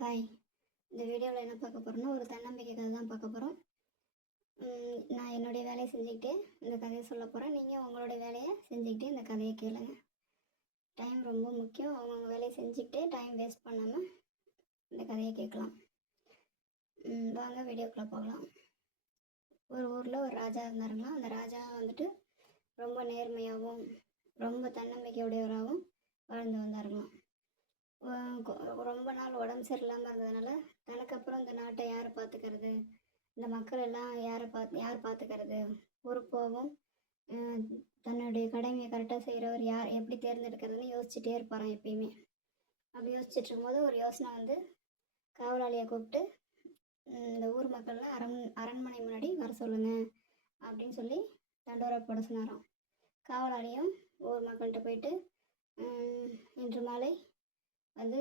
Hi. இந்த வீடியோவில் என்ன பார்க்க போகிறோன்னா, ஒரு தன்னம்பிக்கை கதை தான் பார்க்க போகிறோம். நான் என்னுடைய வேலையை செஞ்சுக்கிட்டே இந்த கதையை சொல்ல போகிறேன். நீங்கள் உங்களுடைய வேலையை செஞ்சுக்கிட்டே இந்த கதையை கேளுங்க. டைம் ரொம்ப முக்கியம். அவங்கவுங்க வேலையை செஞ்சுக்கிட்டே டைம் வேஸ்ட் பண்ணாமல் இந்த கதையை கேட்கலாம். வாங்க வீடியோக்குள்ளே போகலாம். ஒரு ஊரில் ஒரு ராஜா இருந்தாருங்களாம். அந்த ராஜா வந்துட்டு ரொம்ப நேர்மையாகவும் ரொம்ப தன்னம்பிக்கையுடையவராகவும் வாழ்ந்து வந்தாருங்களாம். ரொம்ப நாள் உடம்பு சரியில்லாமல் இருந்ததுனால, தனக்கு அப்புறம் இந்த நாட்டை யார் பார்த்துக்கிறது, இந்த மக்கள் எல்லாம் யார் பார்த்துக்கிறது, பொறுப்பாகவும் தன்னுடைய கடமையை கரெக்டாக செய்கிறவர் யார் எப்படி தேர்ந்தெடுக்கிறதுன்னு யோசிச்சுட்டே இருப்பாராம் எப்பயுமே. அப்படி யோசிச்சுட்டு இருக்கும்போது ஒரு யோசனை வந்து காவலாளியை கூப்பிட்டு, இந்த ஊர் மக்கள்லாம் அரண்மனை முன்னாடி வர சொல்லுங்க அப்படின்னு சொல்லி தண்டோரா போட சொன்னாராம். காவலாளியும் ஊர் மக்கள்கிட்ட போயிட்டு, இன்று மாலை வந்து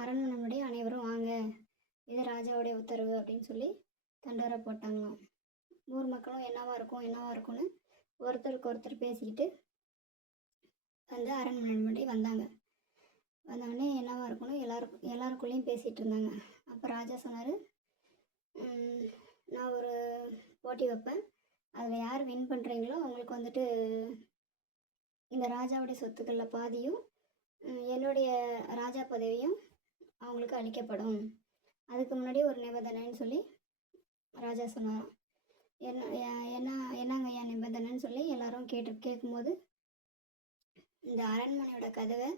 அரண்மனை முன்னாடி அனைவரும் வாங்க, இது ராஜாவுடைய உத்தரவு அப்படின்னு சொல்லி தண்டோரா போட்டாங்களாம். ஊர் மக்களும் என்னவா இருக்கும்னு ஒருத்தருக்கு ஒருத்தர் பேசிக்கிட்டு வந்து அரண்மனை முன்னாடி வந்தாங்க. வந்தோடனே என்னவா இருக்கும்னு எல்லாருக்குள்ளேயும் பேசிகிட்டு இருந்தாங்க. அப்போ ராஜா சொன்னார், நான் ஒரு போட்டி வைப்பேன், அதில் யார் வின் பண்ணுறீங்களோ அவங்களுக்கு வந்துட்டு இந்த ராஜாவுடைய சொத்துக்களில் பாதியும் என்னுடைய ராஜா பதவியும் அவங்களுக்கு அளிக்கப்படும். அதுக்கு முன்னாடி ஒரு நிபந்தனைன்னு சொல்லி ராஜா சொன்னாராம். என்னங்க ஐயா நிபந்தனைன்னு சொல்லி எல்லாரும் கேட்கும்போது, இந்த அரண்மனையோட கதவை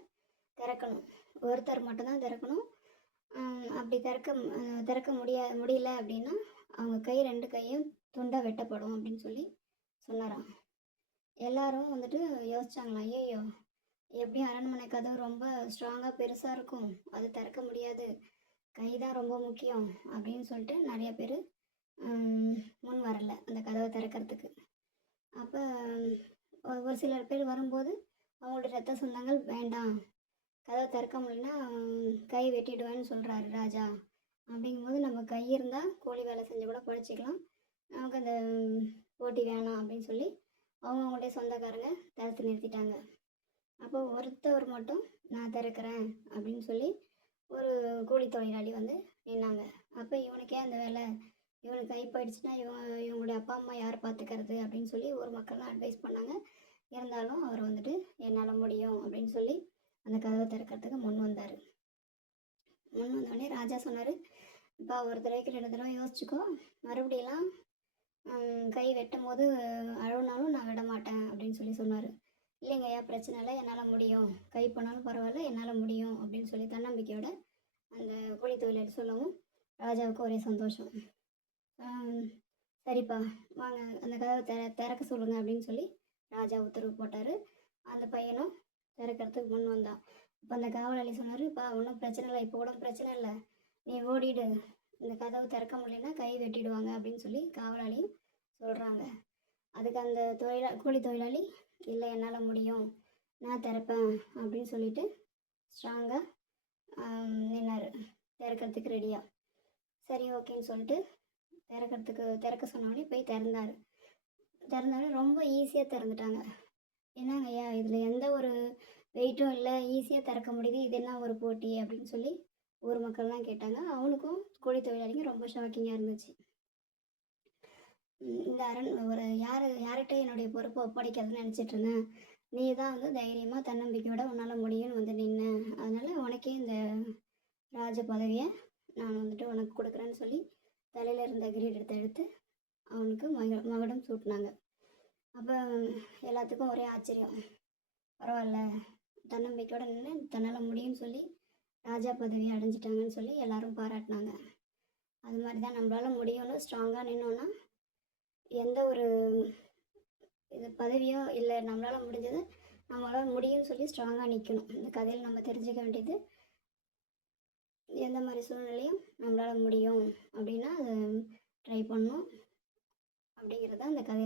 திறக்கணும், ஒருத்தர் மட்டும்தான் திறக்கணும். அப்படி திறக்க முடியல அப்படின்னா அவங்க கை 2 கையும் துண்டாக வெட்டப்படும் அப்படின்னு சொல்லி சொன்னாராம். எல்லாரும் வந்துட்டு யோசிச்சாங்களாம், ஐயோ எப்படி அரண்மனை கதவு ரொம்ப ஸ்ட்ராங்காக பெருசாக இருக்கும், அது திறக்க முடியாது, கை தான் ரொம்ப முக்கியம் அப்படின்னு சொல்லிட்டு நிறைய பேர் முன் வரல அந்த கதவை திறக்கிறதுக்கு. அப்போ ஒரு சிலர் பேர் வரும்போது அவங்களோட ரத்த சொந்தங்கள் வேண்டாம், கதவை திறக்க முடியலன்னா கை வெட்டிடுவேன்னு சொல்கிறாரு ராஜா. அப்படிங்கும்போது நம்ம கை இருந்தால் கூலி வேலை செஞ்சு கூட படிச்சிக்கலாம், நமக்கு அந்த போட்டி வேணாம் அப்படின்னு சொல்லி அவங்கவுங்களுடைய சொந்தக்காரங்க தடுத்து நிறுத்திட்டாங்க. அப்போ ஒருத்தவர் மட்டும் நான் திறக்கிறேன் அப்படின்னு சொல்லி ஒரு கூலி தொழிலாளி வந்து நின்னாங்க. அப்போ இவனுக்கே அந்த வேலை, இவனுக்கு கை போயிடுச்சுன்னா இவங்களுடைய அப்பா அம்மா யார் பார்த்துக்கிறது அப்படின்னு சொல்லி ஒரு மக்கள்லாம் அட்வைஸ் பண்ணாங்க. இருந்தாலும் அவர் வந்துட்டு என்னால் முடியும் அப்படின்னு சொல்லி அந்த கதவை திறக்கிறதுக்கு முன் வந்தார். முன் வந்தோடனே ராஜா சொன்னார், இப்போ ஒரு தடவைக்கு 2 தடவை யோசிச்சுக்கோ, மறுபடியெல்லாம் கை வெட்டும் போது அழுனாலும் நான் விட மாட்டேன் அப்படின்னு சொல்லி சொன்னார். இல்லைங்க ஐயா, பிரச்சனை இல்லை, என்னால் முடியும், கை போனாலும் பரவாயில்ல, என்னால் முடியும் அப்படின்னு சொல்லி தன்னம்பிக்கையோட அந்த கூலி தொழிலாளி சொல்லவும் ராஜாவுக்கு ஒரே சந்தோஷம். சரிப்பா வாங்க, அந்த கதவை திறக்க சொல்லுங்கள் அப்படின்னு சொல்லி ராஜா உத்தரவு போட்டார். அந்த பையனும் திறக்கிறதுக்கு முன் வந்தான். இப்போ அந்த காவலாளி சொன்னார், ஒன்றும் பிரச்சனை இல்லை, இப்போ கூட பிரச்சனை இல்லை, நீ ஓடிடு, இந்த கதவை திறக்க முடியலன்னா கை வெட்டிடுவாங்க அப்படின்னு சொல்லி காவலாளியும் சொல்கிறாங்க. அதுக்கு அந்த கூலி தொழிலாளி, இல்லை என்னால் முடியும், நான் திறப்பேன் அப்படின்னு சொல்லிட்டு ஸ்ட்ராங்காக நின்னார் திறக்கிறதுக்கு ரெடியாக. சரி ஓகேன்னு சொல்லிட்டு திறக்க சொன்னோடனே போய் திறந்தாரு. ரொம்ப ஈஸியாக திறந்துட்டாங்க. என்னங்க ஐயா, இதில் எந்த ஒரு வெயிட்டும் இல்லை, ஈஸியாக திறக்க முடியுது, இது என்ன ஒரு போட்டி அப்படின்னு சொல்லி ஊர் மக்கள்லாம் கேட்டாங்க. அவனுக்கும் கூலி தொழிலாளிக்கும் ரொம்ப ஷாக்கிங்காக இருந்துச்சு. இந்த யார்கிட்ட என்னுடைய பொறுப்பை ஒப்படைக்கிறதுன்னு நினச்சிட்டு இருந்தேன், நீ தான் வந்து தைரியமாக தன்னம்பிக்கையோட உன்னால் முடியும்னு வந்து நின்ன, அதனால் உனக்கே இந்த ராஜ பதவியை நான் வந்துட்டு உனக்கு கொடுக்குறேன்னு சொல்லி தலையில் இருந்த கிரீடத்தை எடுத்து அவனுக்கு மகுடம் சூட்டினாங்க. அப்போ எல்லாத்துக்கும் ஒரே ஆச்சரியம், பரவாயில்ல, தன்னம்பிக்கையோட நின்று தன்னால் முடியும்னு சொல்லி ராஜா பதவியை அடைஞ்சிட்டாங்கன்னு சொல்லி எல்லாரும் பாராட்டினாங்க. அது மாதிரி தான் நம்மளால் முடியும்னு ஸ்ட்ராங்காக நின்னோன்னா எந்த ஒரு பதவியோ இல்லை, நம்மளால் முடிஞ்சது நம்மளால் முடியும்னு சொல்லி ஸ்ட்ராங்காக நிற்கணும். இந்த கதையில் நம்ம தெரிஞ்சுக்க வேண்டியது, எந்த மாதிரி சூழ்நிலையும் நம்மளால் முடியும் அப்படின்னா அதை ட்ரை பண்ணணும் அப்படிங்கிறத அந்த கதையில்